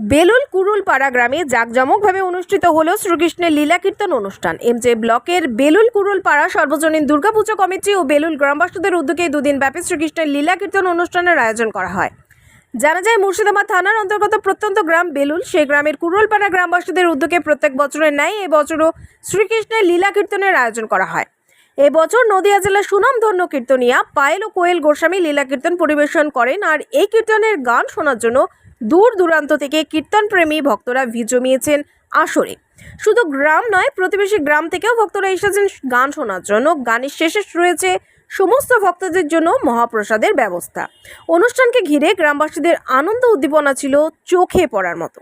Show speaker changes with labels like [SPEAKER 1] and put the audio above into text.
[SPEAKER 1] বেলুল কুরুল পাড়া গ্রামে জাঁকজমকভাবে অনুষ্ঠিত হল শ্রীকৃষ্ণের লীলা কীর্তন অনুষ্ঠান। এমজে ব্লকের বেলুল কুরুল পাড়া সর্বজনীন দুর্গাপুজো কমিটি ও বেলুল গ্রামবাসীদের উদ্যোগে দুদিন ব্যাপী শ্রীকৃষ্ণের লীলা কীর্তন অনুষ্ঠানের আয়োজন করা হয়। জানা যায়, মুর্শিদাবাদ থানার অন্তর্গত প্রত্যন্ত গ্রাম বেলুল, সেই গ্রামের কুরুলপাড়া গ্রামবাসীদের উদ্যোগে প্রত্যেক বছরের ন্যায় এবছরও শ্রীকৃষ্ণের লীলা কীর্তনের আয়োজন করা হয়। এবছর নদিয়া জেলার সুনামধন্য কীর্তনিয়া, পায়েল ও কোয়েল গোস্বামী লীলা কীর্তন পরিবেশন করেন আর এই কীর্তনের গান শোনার জন্য দূর দূরান্ত থেকে কীর্তনপ্রেমী ভক্তরা ভিড় জমিয়েছেন আসরে। শুধু গ্রাম নয়, প্রতিবেশী গ্রাম থেকেও ভক্তরা এসেছেন গান শোনার জন্য। গানের শেষে রয়েছে সমস্ত ভক্তদের জন্য মহাপ্রসাদের ব্যবস্থা। অনুষ্ঠানকে ঘিরে গ্রামবাসীদের আনন্দ উদ্দীপনা ছিল চোখে পড়ার মতো।